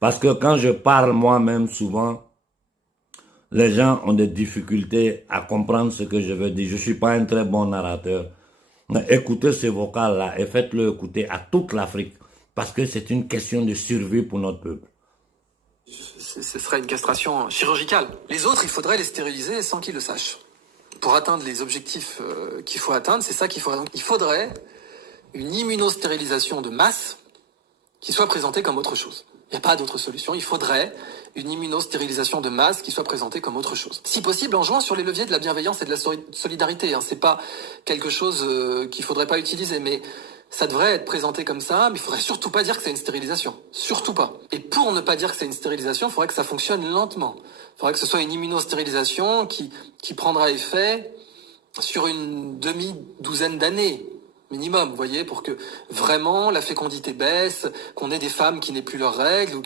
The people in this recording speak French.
Parce que quand je parle moi-même souvent, les gens ont des difficultés à comprendre ce que je veux dire. Je suis pas un très bon narrateur. Mais écoutez ce vocal-là et faites-le écouter à toute l'Afrique. Parce que c'est une question de survie pour notre peuple. Ce serait une castration chirurgicale. Les autres, il faudrait les stériliser sans qu'ils le sachent. Pour atteindre les objectifs qu'il faut atteindre, c'est ça qu'il faudrait. Donc, il faudrait une immunostérilisation de masse qui soit présentée comme autre chose. Il n'y a pas d'autre solution. Il faudrait une immunostérilisation de masse qui soit présentée comme autre chose. Si possible, en jouant sur les leviers de la bienveillance et de la solidarité. C'est pas quelque chose qu'il faudrait pas utiliser, mais ça devrait être présenté comme ça, mais il faudrait surtout pas dire que c'est une stérilisation. Surtout pas. Et pour ne pas dire que c'est une stérilisation, il faudrait que ça fonctionne lentement. Il faudrait que ce soit une immunostérilisation qui prendra effet sur une demi-douzaine d'années minimum, vous voyez, pour que vraiment la fécondité baisse, qu'on ait des femmes qui n'aient plus leurs règles, ou